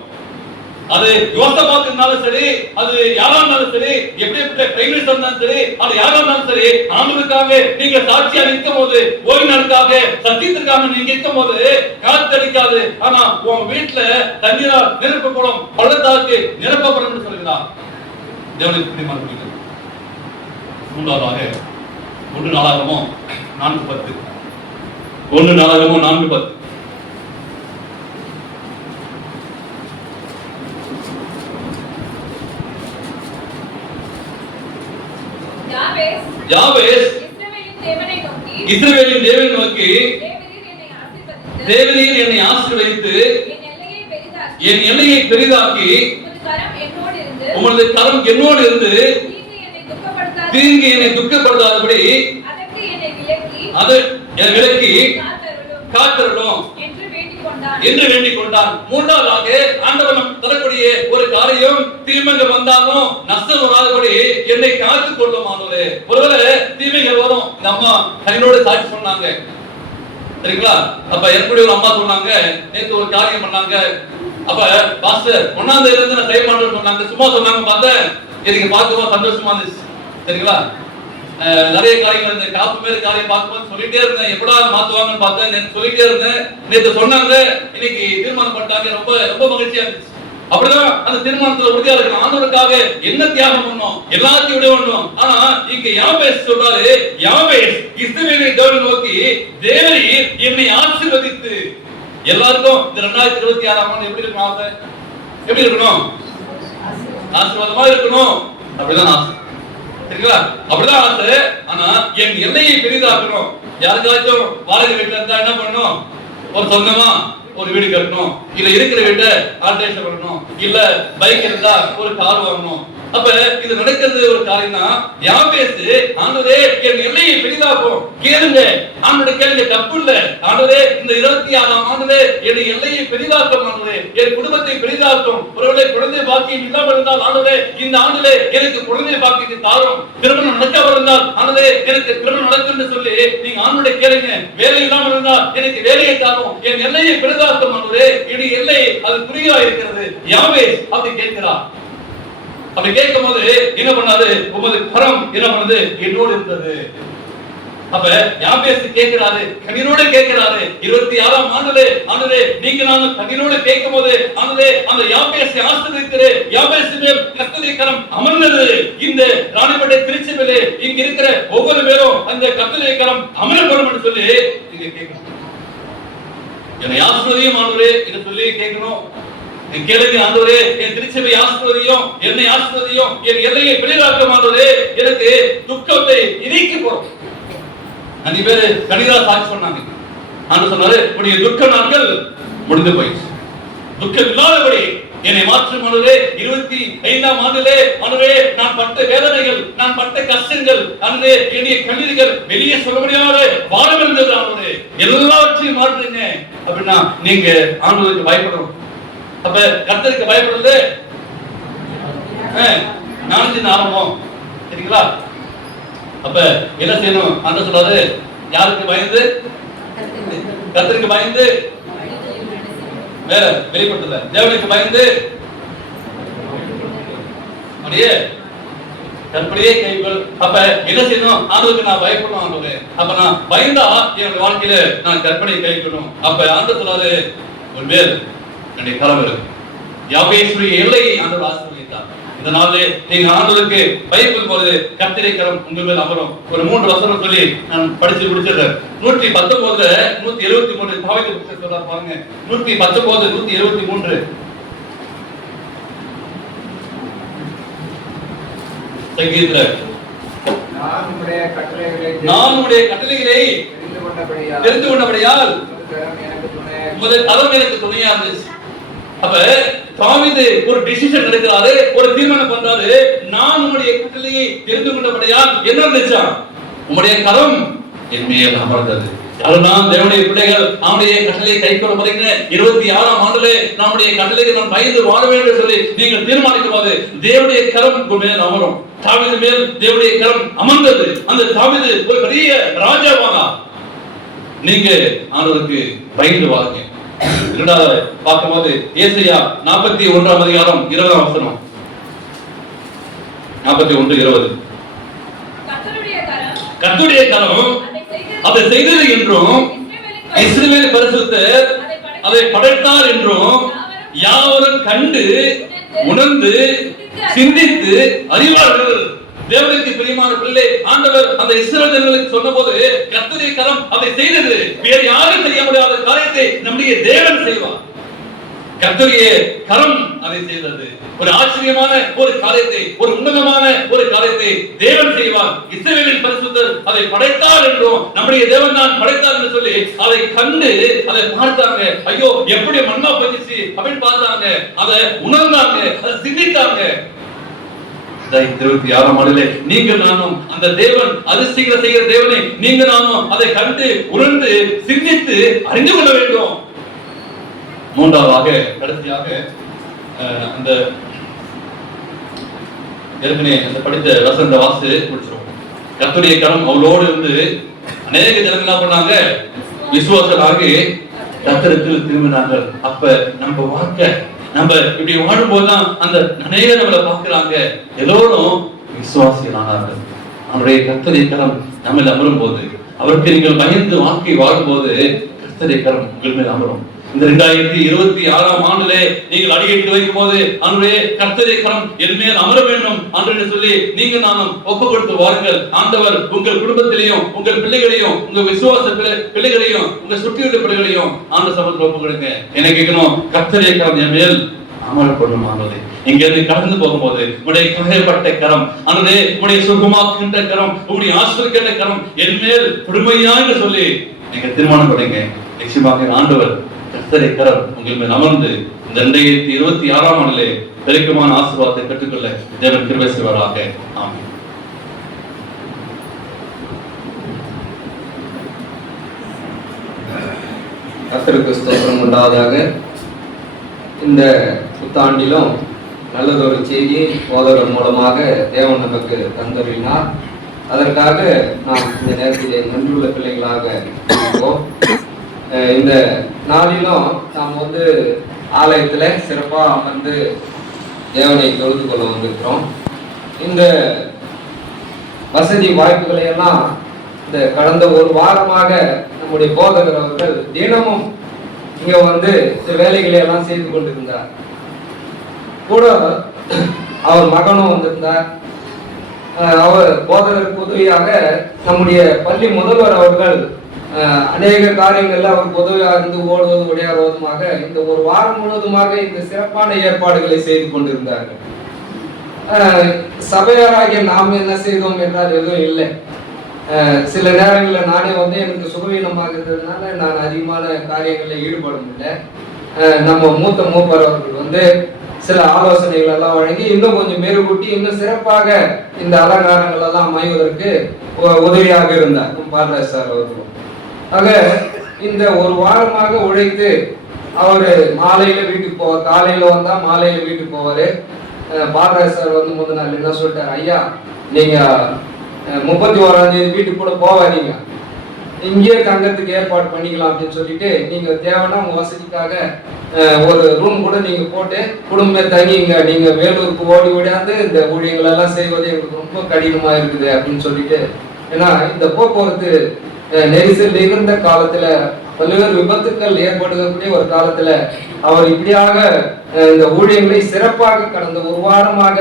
அது யோசபாத் இருந்தாலும் சரி, அது யாரா இருந்தாலும் சரி, எப்படிப்பட்ட பிரைம் மினிஸ்டர் இருந்தாலும் சரி, அது யாரா இருந்தாலும் சரி, ஆண்டவருக்காக நீங்க சாட்சியா நிற்கும் போது, ஓய்வு நாளுக்காக சத்தியத்திற்காக நீங்க நிற்கும் போது காத்தடிக்காது. ஆனா உன் வீட்டுல தண்ணீரால் நிரப்பப்படும், பள்ளத்தாக்கு நிரப்பப்படும் சொல்லுகிறார். தேவனுக்கு பிரியமானவர்களே, மூன்றாவதாக 1 நாளாகமம் 4:10. 1 நாளாகமம் 4:10. யாவேஸ் இஸ்ரவேலின் தேவனை நோக்கி, தேவரீர் என்னை ஆசீர்வதித்து என் எல்லையை பெரிதாக்கி உமது கரம் என்னோடு இருந்து தீங்கு என்னை துக்கப்படுத்தாதபடி அதை விலக்கி காத்தருளும் என்று வேண்டிக் கொண்டான். மூன்றாவதாக ஆண்டவர் நமக்கு தரக்கூடிய ஒரு காரியம், தீமைகள் வந்தாலும் நஷ்டம் வராதபடி என்னை காத்துக் கொள்ளும். ஆண்டவரே ஒருவேளை தீமைகள் வரும். இந்த அம்மா என்னோட சாட்சி சொன்னாங்க. சரிங்களா? அப்ப என்னுடைய ஒரு அம்மா சொன்னாங்க, நேற்று ஒரு காரியம் பண்ணாங்க. அப்ப பாஸ்டர் 1ஆம் தேதியில இருந்து நான் செய்ய மாட்டேன்னு சொன்னாங்க. சும்மா சொன்னாங்க, பார்த்தேன் எனக்கு பார்க்கவும் சந்தோஷமா இருந்துச்சு. சரிங்களா? நிறைய காரியங்கள் இந்த காப்பு மேல காரியம் பார்க்கும்போது சொல்லிட்டே இருந்தேன், எப்படா மாத்துவாங்கன்னு பார்த்தேன். சொல்லிட்டே இருந்தேன். நேற்று சொன்னாங்க, இன்னைக்கு தீர்மானம் பண்ணிட்டாங்க. ரொம்ப ரொம்ப மகிழ்ச்சியா இருந்துச்சு. அப்படிதான் அந்த தீர்மானத்துல உறுதியா இருக்கணும். ஆண்டவருக்காக என்ன தியாகம் பண்ணணும், எல்லாத்தையும் விட வேண்டும். ஆனா இங்க யாவேஸ் சொல்றாரு, யாவேஸ் இஸ்ரவேலை தேவனை நோக்கி, தேவரீர் என்னை ஆசீர்வதித்து. எல்லாருக்கும் இந்த 2026ஆம் ஆண்டு எப்படி இருக்கணும்? ஆசை எப்படி இருக்கணும்? ஆசீர்வாதமா இருக்கணும். அப்படிதான் ஆசை. சரிங்களா? அப்படிதான் ஆசை. ஆனா என் எல்லையை பெரிதாக்கணும். யாருக்காச்சும் வாடகை வீட்டுல இருந்தா என்ன பண்ணணும்? ஒரு சொந்தமா ஒரு வீடு கட்டணும், இல்ல இருக்கிற வீட்டை ஆல்டரேஷன் பண்ணணும், இல்ல பைக் இருந்தா ஒரு கார் வாங்கணும். அப்ப இது நடக்கிறது ஒரு காரியம் தான். யாவேஸ் ஆண்டவரே என் எல்லையை பெரிதாக்கும். கேளுங்க, ஆண்டவரே கேளுங்க, தப்பு இல்ல. ஆண்டவரே இந்த 26ஆம் ஆண்டுல என் எல்லையை பெரிதாக்கும். ஆண்டவரே என் குடும்பத்தை பெரிதாக்கும். ஒருவேளை குழந்தை பாக்கியம் இல்லாமல் இருந்தால் ஆண்டவரே இந்த ஆண்டுல எனக்கு குழந்தை பாக்கியத்தை தாரும். திருமணம் நடக்காமல் இருந்தால் ஆண்டவரே எனக்கு திருமணம் நடக்கும் சொல்லி நீங்க ஆண்டவரே கேளுங்க. வேலை இல்லாமல் இருந்தால் எனக்கு வேலையை தாரும். என் எல்லையை பெரிதாக்கும். ஆண்டவரே என் எல்லை அது குறியா இருக்கிறது. யாவேஸ் அப்படி கேட்கிறார். அப்படி கேட்கும் போது என்ன பண்ணாரு? உமது கரம் என்ன பண்ணது? என்னோடு இருந்தது. அப்ப யாபேஸ் கேட்கிறாரு, கண்ணீரோடு கேட்கிறாரு. 26ஆம் ஆண்டுல ஆண்டவரே நீங்க நான் கண்ணீரோடு கேட்கும்போது ஆண்டவரே அந்த யாபேஸ் ஆசீர்வதித்து யாபேஸ் மேல் கர்த்தருடைய கரம் அமர்ந்தது. இந்த ராணிப்பேட்டை திருச்சபையிலே இங்க இருக்கிற ஒவ்வொரு பேரும் அந்த கர்த்தருடைய கரம் அமரப்படும் என்று சொல்லி நீங்க கேட்கணும். என்னை ஆசீர்வதியும் ஆண்டவரே இதை சொல்லி கேட்கணும். கேளுங்க ஆண்டவரே, என் திருச்சபை ஆசீர்வதியும், என்னை ஆசீர்வதியும், என் எல்லையை பெரிதாக்கும் ஆண்டவரே, எனக்கு துக்கத்தை இணைக்க போறோம். அஞ்சு பேரு கணிதா சாட்சி சொன்னாங்க. ஆண்டவர் சொன்னாரு, உடைய துக்க நாட்கள் முடிந்து போயிடுச்சு, துக்கம் இல்லாதபடி என்னை மாற்றும் ஆண்டவரே. 25ஆம் ஆண்டிலே ஆண்டவரே நான் பட்ட வேதனைகள், நான் பட்ட கஷ்டங்கள், ஆண்டவரே என்னுடைய கண்ணீர்கள் வெளியே சொல்ல முடியாத பாரம் இருந்தது ஆண்டவரே, எல்லாவற்றையும் மாற்றுங்க அப்படின்னா நீங்க ஆண்டவருக்கு பயப்படணும். அப்ப கர்த்தருக்கு பயப்படுறது ஞானத்தின் ஆரம்பம், சரிங்களா? அப்ப என்ன செய்யணும்? ஆண்டவர் சொல்றாரு, யாருக்கு பயந்து? கர்த்தருக்கு பயந்து, வேற வெளிப்பட்டது தேவனுக்கு பயந்து அப்படியே கற்பனையே கைகள். அப்ப என்ன செய்யணும்? ஆண்டவருக்கு நான் பயப்படணும் ஆண்டவரே. அப்ப நான் பயந்தா என்னோட வாழ்க்கையில நான் கற்பனை கைக்கணும். அப்ப ஆண்டவர் சொல்றாரு, ஒரு பேர் என்னுடைய கரம் இருக்கு. யாபேசுடைய எல்லையை ஆண்டவர் ஆசீர்வதித்தார். இந்த நாளிலே நீங்க ஆண்டவருக்கு பயப்படும் போது கர்த்தருடைய கரம் உங்கள் மேல் அமரும். ஒரு 3 வசனம் சொல்லி நான் படிச்சு முடிச்சிடுறேன். 119 173 தாவீது புத்தகத்தை சொல்றார் பாருங்க. 119 173 சங்கீதத்துல நான் உம்முடைய கட்டளைகளை தெரிந்து கொண்டபடியால் உமது கரம் எனக்கு துணையா இருந்துச்சு. அப்ப தாவீது ஒரு டிசிஷன் எடுக்கிறாரு, ஒரு தீர்மானம் பண்றாரு. நான் உம்முடைய கட்டளையை தெரிந்து கொண்டபடியால் என்ன இருந்துச்சா? உம்முடைய கரம் என் மேல் அமர்ந்தது. யாரெல்லாம் தேவனுடைய பிள்ளைகள் நம்முடைய கட்டளையை கைக்கொள்ள போறீங்க, 26ஆம் ஆண்டிலே நம்முடைய கட்டளைக்கு நான் பயந்து வாழ வேண்டும் சொல்லி நீங்கள் தீர்மானிக்கும் போது தேவனுடைய கரம் உங்கள் மேல் அமரும். தாவீது மேல் தேவனுடைய கரம் அமர்ந்தது. அந்த தாவீது ஒரு பெரிய ராஜாவானா. நீங்க ஆண்டவருக்கு பயந்து வாழுங்க. இரண்டாவது பார்க்கும்போது ஏசாயா 41ஆம் அதிகாரம் 20ஆம் வசனம். 41:20 கர்த்தருடைய கரம் அதை செய்தது என்றும் இஸ்ரவேல் பரிசுத்தர் அதை படைத்தார் என்றும் யாவரும் கண்டு உணர்ந்து சிந்தித்து அறிவார்கள். தேவனுக்கு பிரியமான பிள்ளை, ஆண்டவர் அந்த இஸ்ரவேல் ஜனங்களுக்கு சொன்னபோது கர்த்தருடைய கரம் அதை செய்தது. வேறு யாரும் செய்ய முடியாத காரியத்தை நம்முடைய தேவன் செய்வார். கர்த்தருடைய கரம் அதை செய்தது. ஒரு ஆச்சரியமான ஒரு காரியத்தை, ஒரு உன்னதமான ஒரு காரியத்தை தேவன் செய்வார். இஸ்ரவேலின் பரிசுத்தர் அதை படைத்தார் என்றும் நம்முடைய தேவன் தான் படைத்தார் என்று சொல்லி அதை கண்டு அதை பார்த்தாங்க. ஐயோ எப்படி மண்ணா போயிடுச்சு அப்படின்னு பார்த்தாங்க, அதை உணர்ந்தாங்க, அதை சிந்தித்தாங்க. 26ஆம் ஆண்டிலே நீங்கள் நானும் அந்த தேவன் அதிசயங்களை செய்கிற தேவனை நீங்க நானும் அதை கண்டு உணர்ந்து சிந்தித்து அறிந்து கொள்ள வேண்டும். மூன்றாவதாக கடைசியாக அந்த ஏற்கனவே அந்த படித்த வசந்த வாசு முடிச்சிருவோம். கர்த்தருடைய கரம் அவளோடு இருந்து அநேக ஜனங்கள் என்ன பண்ணாங்க? விசுவாசராகி கர்த்தருக்கு திரும்பினார்கள். அப்ப நம்ம வாழ்க்கை நம்ம இப்படி வாழும்போதுதான் அந்த அநேக நம்மளை பார்க்கிறாங்க. எல்லோரும் விசுவாசிகளானார்கள். அவருடைய கர்த்தருடைய கரம் நம்ம அமரும் போது, அவருக்கு நீங்கள் பயந்து வாழ்க்கை வாழும்போது கர்த்தருடைய கரம் உங்கள் மேல் அமரும். இந்த 2026ஆம் ஆண்டிலே நீங்கள் அடியெடுத்து வைக்கும் போது அன்றைய கர்த்தருடைய கரம் என் மேல் அமர வேண்டும் என்று சொல்லி நீங்க நானும் ஒப்பு கொடுத்து வாருங்கள். ஆண்டவர் உங்கள் குடும்பத்திலையும் உங்கள் பிள்ளைகளையும் உங்க விசுவாச பிள்ளைகளையும் உங்க சுற்றியுள்ள பிள்ளைகளையும் ஆண்டு சமூகத்தில் ஒப்பு கொடுங்க. என்ன கேட்கணும்? கர்த்தருடைய கரம் என் மேல் அமரப்படும். ஆனது இங்க இருந்து கடந்து போகும்போது உடைய காயப்பட்ட கரம், ஆனது உடைய சுகமாக்குகின்ற கரம், உடைய ஆசிர்வதிக்கின்ற கரம் என் மேல் கொடுமையா என்று சொல்லி நீங்க தீர்மானம் பண்ணுங்க. நிச்சயமாக ஆண்டவர் கர்த்தருடைய கரம் உங்கள் மேல் அமர்ந்து இந்த 2026ஆம் ஆண்டிலே பெருக்கமான ஆசீர்வாதத்தை பெற்றுக்கொள்ள தேவன் கிருபை செய்வாராக. ஆமென். கர்த்தருக்கு ஸ்தோத்திரம் உண்டாவதாக. இந்த புத்தாண்டிலும் நல்லதொரு செய்தியை போதகர் மூலமாக தேவன் நமக்கு தந்தருளினார். அதற்காக நாம் இந்த நேரத்திலே நன்றியுள்ள பிள்ளைகளாக இருக்கோம். இந்த நாளிலும் நாம் ஆலயத்துல சிறப்பா அமர்ந்து தேவனை தொழுது கொள்ள வந்திருக்கிறோம். இந்த வசதி வாய்ப்புகளை எல்லாம் இந்த கடந்த ஒரு வாரமாக நம்முடைய போதகர் அவர்கள் தினமும் இங்க வந்து இந்த வேலைகளை எல்லாம் செய்து கொண்டிருந்தார். கூட அவர் மகனும் வந்திருந்தார். அவர் போதகருக்கு உதவியாக நம்முடைய பள்ளி முதல்வர் அவர்கள் அநேக காரியங்கள்ல அவருக்கு உதவியாக இருந்து ஓடுவது உடையாடுவதுமாக இந்த ஒரு வாரம் முழுவதுமாக இந்த சிறப்பான ஏற்பாடுகளை செய்து கொண்டிருந்தார்கள். சபையாராகிய நாம் என்ன செய்தோம் என்றால் எதுவும் இல்லை. சில நேரங்களில் நானே வந்து எனக்கு சுகவீனமாக இருந்ததுனால நான் அதிகமான காரியங்களில் ஈடுபட முடியல. நம்ம மூத்த மூப்பர் அவர்கள் வந்து சில ஆலோசனைகள் எல்லாம் வழங்கி இன்னும் கொஞ்சம் மெருகூட்டி இன்னும் சிறப்பாக இந்த அலங்காரங்கள் எல்லாம் அமைவதற்கு உதவியாக இருந்தார் பாலராஜ் சார் அவர்களும். ஆக இந்த ஒரு வாரமாக உழைத்து அவரு மாலையில வீட்டுக்கு போவார். காலையில வந்தா மாலையில வீட்டுக்கு போவாரு. பாலராஜ் சார் வந்து முதல் நாள் என்ன சொல்லிட்டாரு, ஐயா நீங்க 31ஆம் தேதி வீட்டுக்கு கூட போவாதீங்க, இங்கேயே தங்கத்துக்கு ஏற்பாடு பண்ணிக்கலாம் அப்படின்னு சொல்லிட்டு நீங்க தேவைன்னா உங்க வசதிக்காக ஒரு ரூம் கூட நீங்க போட்டு குடும்பமே தங்கிங்க, நீங்க வேலூருக்கு ஓடி ஓடியாந்து இந்த ஊழியங்கள் எல்லாம் செய்வது எங்களுக்கு ரொம்ப கடினமா இருக்குது அப்படின்னு சொல்லிட்டு. ஏன்னா இந்த போக்குவரத்து நெரிசல் இருந்த காலத்துல பல்வேறு விபத்துக்கள் ஏற்படுத்தக்கூடிய ஒரு காலத்துல அவர் இப்படியாக இந்த ஊழியங்களை சிறப்பாக கடந்த ஒரு வாரமாக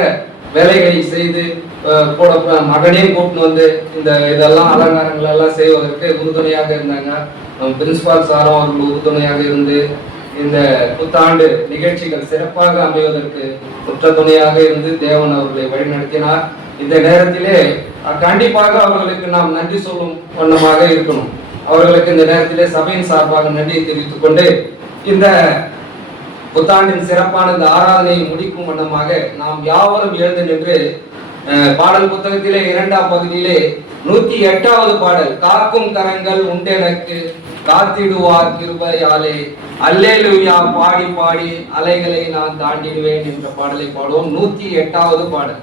வேலைகளை செய்து கூட மகனையும் கூப்பிட்டு வந்து இந்த இதெல்லாம் அலங்காரங்கள் எல்லாம் செய்வதற்கு உறுதுணையாக இருந்தாங்க. பிரின்சிபால் சாரும் அவர்கள் உறுதுணையாக இருந்து இந்த புத்தாண்டு நிகழ்ச்சிகள் சிறப்பாக அமைவதற்கு குற்ற துணையாக இருந்து தேவன் அவர்களை வழிநடத்தினார். இந்த நேரத்திலே கண்டிப்பாக அவர்களுக்கு நாம் நன்றி சொல்லும் வண்ணமாக இருக்கணும். அவர்களுக்கு இந்த நேரத்திலே சபையின் சார்பாக நன்றியை தெரிவித்துக் கொண்டு இந்த புத்தாண்டின் சிறப்பான இந்த ஆராதனையை முடிக்கும் வண்ணமாக நாம் யாவரும் எழுந்து நின்று பாடல் புத்தகத்திலே 2ஆம் பகுதியிலே 108வது பாடல், காக்கும் கரங்கள் உண்டெனக்கு காத்திடுவார் கிருபையாலே அல்லேலூயா பாடி பாடி அலைகளை நான் தாண்டிடுவேன் என்ற பாடலை பாடுவோம். 108வது பாடல்.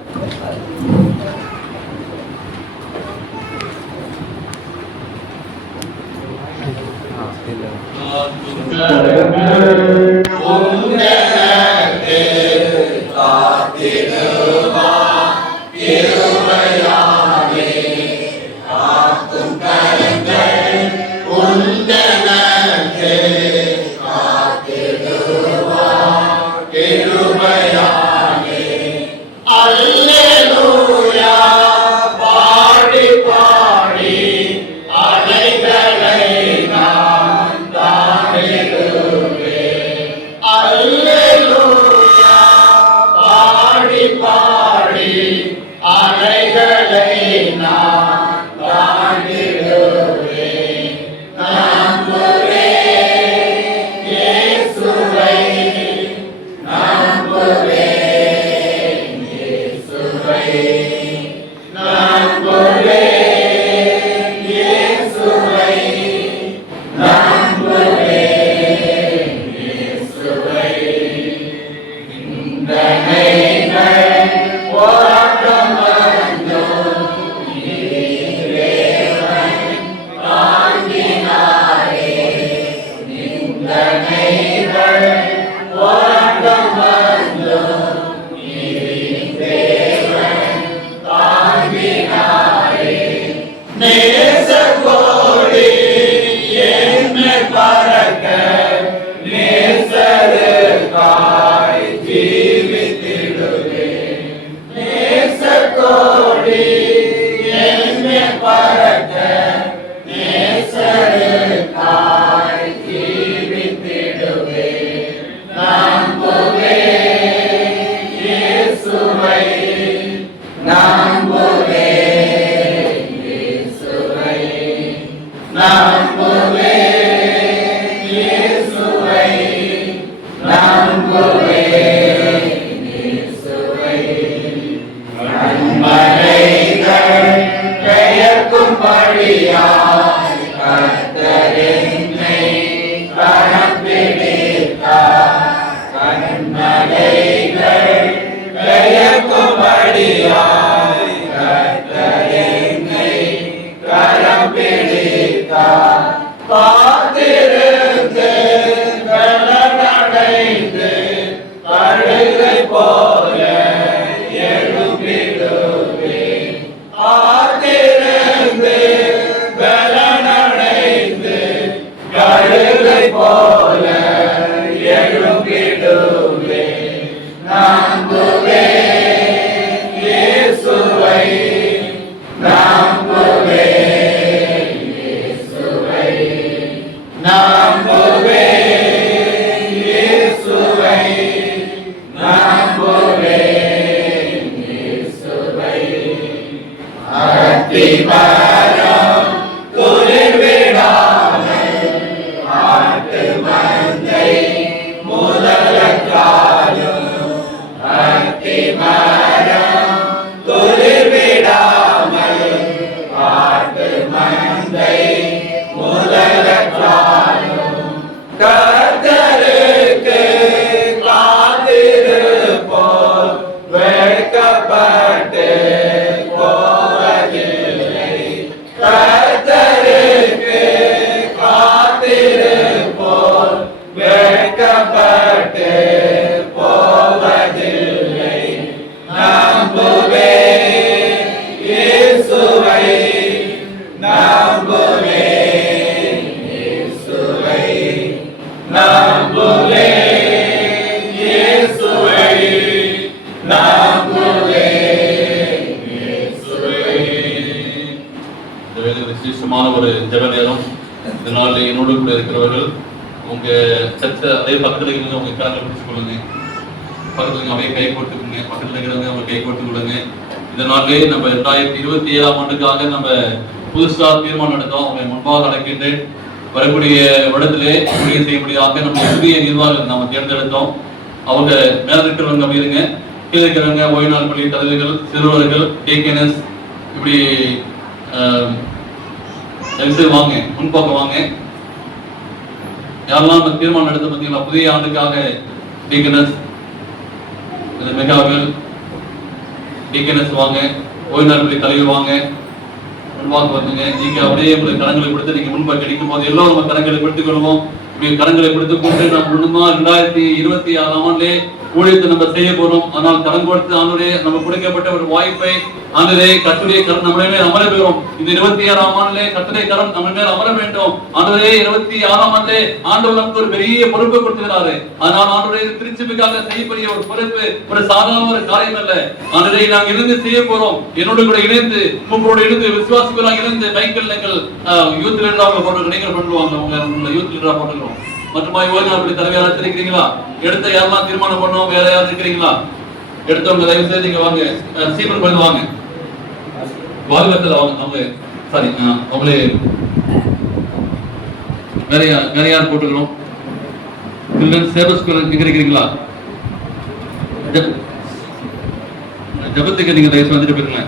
பக்கத்துல இருக்கிறவங்க அவங்க கரங்களை பிடிச்சு கொள்ளுங்க. பக்கத்துல அவையை கை போட்டுக்குங்க. பக்கத்துல இருக்கிறவங்க அவங்க கை போட்டு கொள்ளுங்க. இதனாலே நம்ம 2027ஆம் ஆண்டுக்காக நம்ம புதுசா தீர்மானம் எடுத்தோம். அவங்க முன்பாக அழைக்கின்ற வரக்கூடிய இடத்திலே ஊழியம் செய்யக்கூடியதாக நம்ம புதிய நிர்வாகம் நம்ம தேர்ந்தெடுத்தோம். அவங்க மேல இருக்கிறவங்க அப்படிங்க, கீழே இருக்கிறவங்க ஓய்வு நாள் பள்ளி தலைவர்கள், சிறுவர்கள், டிகேனஸ், இப்படி வாங்க, முன்பக்கம் வாங்க. யாரெல்லாம் நம்ம தீர்மானம் எடுத்த பார்த்தீங்களா? புதிய ஆண்டுக்காக டிகேனஸ், மெகாவில் டிகேனஸ் வாங்க, ஓய்வு நாள் பள்ளி தலைவர் வாங்க, முன்பாக வந்துங்க. நீங்க அப்படியே உங்களுக்கு கரங்களை கொடுத்து நீங்க முன்பாக கிடைக்கும் போது எல்லோரும் நம்ம கரங்களை கொடுத்துக் கொள்வோம். இப்படி கரங்களை கொடுத்து கொண்டு நம்ம முழுமா 2026ஆம் ஆண்டிலே ஊழியத்தை நம்ம செய்ய போறோம். ஆனால் கடன் கொடுத்து ஆண்டவரே நம்ம கொடுக்கப்பட்ட ஒரு வாய்ப்பை ஆண்டவரே கர்த்தருடைய கரம் நம்ம மேல் அமர பெறும். இந்த 26ஆம் ஆண்டிலே கர்த்தருடைய கரம் நம்ம மேல் அமர வேண்டும். ஆண்டவரே 26ஆம் ஆண்டிலே ஆண்டவர் நமக்கு ஒரு பெரிய பொறுப்பை கொடுத்திருக்கிறாரு. அதனால் ஆண்டவரே திருச்சபைக்காக செய்யக்கூடிய ஒரு பொறுப்பு ஒரு சாதாரண ஒரு காரியம் அல்ல. ஆண்டவரே நாங்கள் இணைந்து செய்ய போறோம். என்னோட கூட இணைந்து உங்களோட இணைந்து விசுவாசிகளாக இணைந்து மைக்கேல் நீங்கள் யூத் லீடராக போட்டு நீங்கள் பண்ணுவாங்க. உங்களை யூத் லீடரா போட்டுக்கிறோம். மற்றமா ஓய்வு நாள் தலைவர் யாராச்சும் இருக்கிறீங்களா? எடுத்த யாரெல்லாம் தீர்மானம் பண்ணோம்? வேற யாரும் இருக்கிறீங்களா? எடுத்தவங்க தயவு செய்து நீங்க வாங்க. சீமன் பண்ணி வாங்க. வாலிபத்தில் அவங்க சாரி அவங்களே வேற யார் போட்டுக்கிறோம்? சேவ ஸ்கூல் இங்க இருக்கிறீங்களா? ஜபத்துக்கு நீங்க தயவு வந்துட்டு போயிருங்க.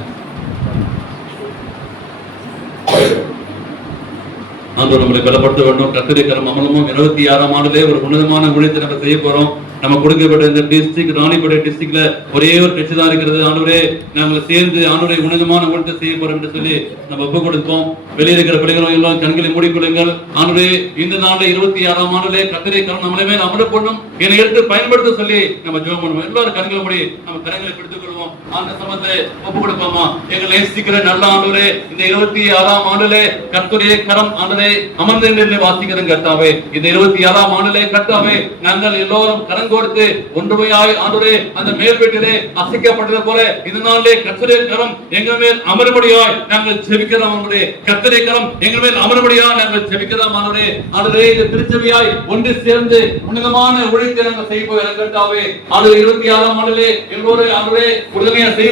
ஆண்டவர் நம்மளை பலப்படுத்த வேண்டும். கர்த்தருடைய கரம் அமலமும் 26ஆம் ஆண்டிலே ஒரு உன்னதமான ஊழியத்தை நம்ம செய்ய போறோம். நம்ம கொடுக்கப்பட்ட இந்த டிஸ்ட்ரிக்ட் ராணிப்பேட்டை டிஸ்ட்ரிக்ட்ல ஒரே ஒரு கட்சி தான் இருக்கிறது. ஆண்டவரே நாங்கள் சேர்ந்து ஆண்டவரை உன்னதமான ஊழியத்தை செய்ய போறோம் என்று சொல்லி நம்ம ஒப்பு கொடுத்தோம். வெளியே இருக்கிற பிள்ளைகளும் எல்லாம் கண்களை மூடிக்கொள்ளுங்கள். ஆண்டவரே இந்த நாள்ல 26ஆம் ஆண்டிலே கர்த்தருடைய கரம் நம்மளை மேல் அமர போடணும் என்னை எடுத்து பயன்படுத்த சொல்லி நம்ம ஜெபம் பண்ணுவோம். எல்லாரும் கண்களை மூடி நம்ம கரங்களை பிடித்துக் கொள்வோம். ஆண்ட சமத்தை ஒப்பு கொடுப்போமா? எங்களை நேசிக்கிற நல்ல ஆண்டவரே, இந்த 26ஆம் ஆண்டிலே கர்த்தருடைய கரம் ஆண்டவரே அமர்ந்து வாசிக்கிறோம் கர்த்தாவே. இந்த 26ஆம் ஆண்டிலே கர்த்தாவே நாங்கள் எல்லோரும் கரம் கொடுத்து ஒன்றுமையாய் ஆண்டவரே அந்த மேல் வீட்டிலே அசைக்கப்பட்டது போல இந்த நாளிலே கர்த்தருடைய கரம் எங்கள் மேல் அமரும்படியாய் நாங்கள் ஜெபிக்கிறோம். ஆண்டவரே கர்த்தருடைய கரம் எங்கள் மேல் அமரும்படியாய் நாங்கள் ஜெபிக்கிறோம். ஆண்டவரே ஆண்டவரே இந்த திருச்சபையாய் ஒன்று சேர்ந்து உன்னதமான ஊழியத்தை நாங்கள் செய்ய போகிறோம் கர்த்தாவே. ஆண்டவரே 26ஆம் ஆண்டிலே எல்லோரும் ஆண்டவரே உறுதுணையா செய்ய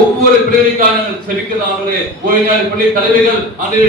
ஒவ்வொரு பிள்ளைகளுக்காக நாங்கள் ஜெபிக்கிறோம். ஆண்டவரே ஓய்வு நாள் பள்ளி தலைவர்கள் ஆண்டவரே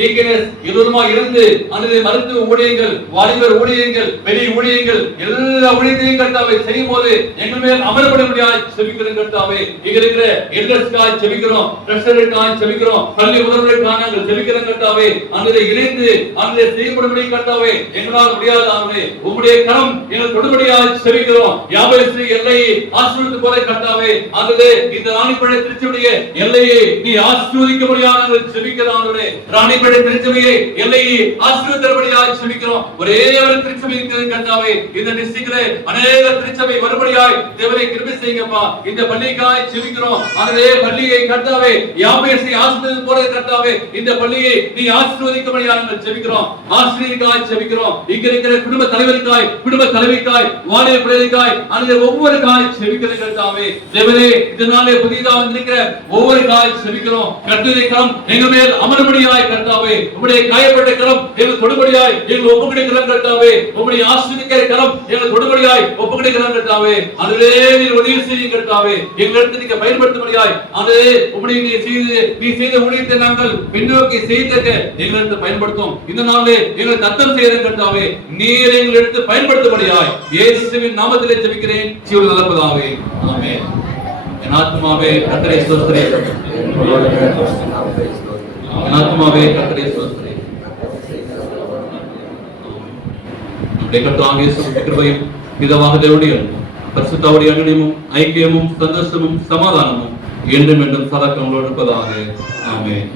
டீகேனஸ் எல்லோருமா இருந்து ஆண்டவரே மருத்துவ ஊழியர்கள், வாலிபர் ஊழியர்கள், பெரிய ஊழியர்கள் எல்லா ஊழியத்தையும் கர்த்தாவே செய்யும் போது எங்கள் மேல் அமரப்படும்படியாய் ஜெபிக்கிறோம் கர்த்தாவே. இங்க இருக்கிற எல்டர்ஸ்க்காக ஜெபிக்கிறோம், ட்ரெஷரருக்காக ஜெபிக்கிறோம், பள்ளி முதல்வருக்காக நாங்கள் ஜெபிக்கிறோம் கர்த்தாவே. ஆண்டவரே இணைந்து ஆண்டவரே செய்யப்படும்படி கர்த்தாவே எங்களால் முடியாது. ஆண்டவரே உம்முடைய கரம் எங்கள் தொடும்படியாய் ஜெபிக்கிறோம். யாபேஸ்ரீ எல்லையை ஆசீர்வதித்து போல கர்த்தாவே ஆண்டவரே இந்த ராணிப்பேட்டை திருச்சபையை எல்லையை நீ ஆசீர்வதிக்கும்படியாக நாங்கள் ஜெபிக்கிறோம். ஆண்டவரே ராணிப்பேட்டை திருச்சபையை எல்லையை ஆசீர்வதிக்கும்படியாய் ஜெபிக்கிறோம். ஒரே ஒரு திருச்சபை இருக்கிறது கர்த்தாவே. இந்த டிஸ்ட்ரிக்ட்ல அநேக திருச்சபை வரும்படியாய் தேவனை கிருபை செய்யுங்கப்பா. இந்த பள்ளிக்காய் ஜெபிக்கிறோம். ஆண்டவரே பள்ளியை கர்த்தாவே யாபேஸ்ரீ ஆசீர்வதித்து போல கர்த்தாவே இந்த பள்ளியை நீ ஆசீர்வதிக்கும்படியாக நாங்கள் ஜெபிக்கிறோம். ஆசிரியருக்காய் ஜெபிக்கிறோம். இங்க இருக்கிற குடும்ப தலைவருக்காய், குடும்ப தலைவிக்காய், வாலிப பிள்ளைகளுக்காய் ஆண்டவரே ஒவ்வொரு காய் ஜெபிக்கிறோம் கர்த்தாவே. தேவனே இதனாலே புதிதாக வந்திருக்கிற ஒவ்வொரு காய் ஜெபிக்கிறோம். கர்த்தருடைய கரம் எங்கள் மேல் அமரும்படியாய் கர்த்தாவே. உம்முடைய காயப்பட்ட கரம் எங்கள் தொடும்படியாய் எங்கள் ஒப்புக்கொடுக்கிறோம் கர்த்தாவே. உம்முடைய ஆசீர்வதிக்கிற கரம் எங்கள் தொடும்படியாய் ஒப்புக்கொடுக்கிறோம் கர்த்தாவே. ஆண்டவரே நீர் உதவி செய்யுங்க கர்த்தாவே. எங்களுக்கு நீங்க பயன்படுத்தும்படியாய் ஆண்டவரே உம்முடைய நீ செய்த ஊழியத்தை நாங்கள் பின்னோக்கி செய்தக்க எங்களுக்கு பயன்படுத்தும். இந்த நாளிலே எங்களை தத்தம் செய்கிறேன் கர்த்தாவே. நீர் எங்களை எடுத்து பயன்படுத்தும்படியாய் இயேசுவின் நாமத்திலே ஜெபிக்கிறேன் ஜீவனுள்ள நல்ல பிதாவே. ஆமென். என் ஆத்துமாவே கர்த்தரை ஸ்தோத்திரி. என் ஆத்துமாவே கர்த்தரை ஸ்தோத்திரி. நம்முடைய கர்த்தராகிய இயேசு கிருபையும் பிதாவாகிய தேவனுடைய பரிசுத்தருடைய அன்பியும் ஐக்கியமும் சந்தோஷமும் சமாதானமும் என்றும் என்றும் சதா உங்களோடு இருப்பதாக. ஆமென்.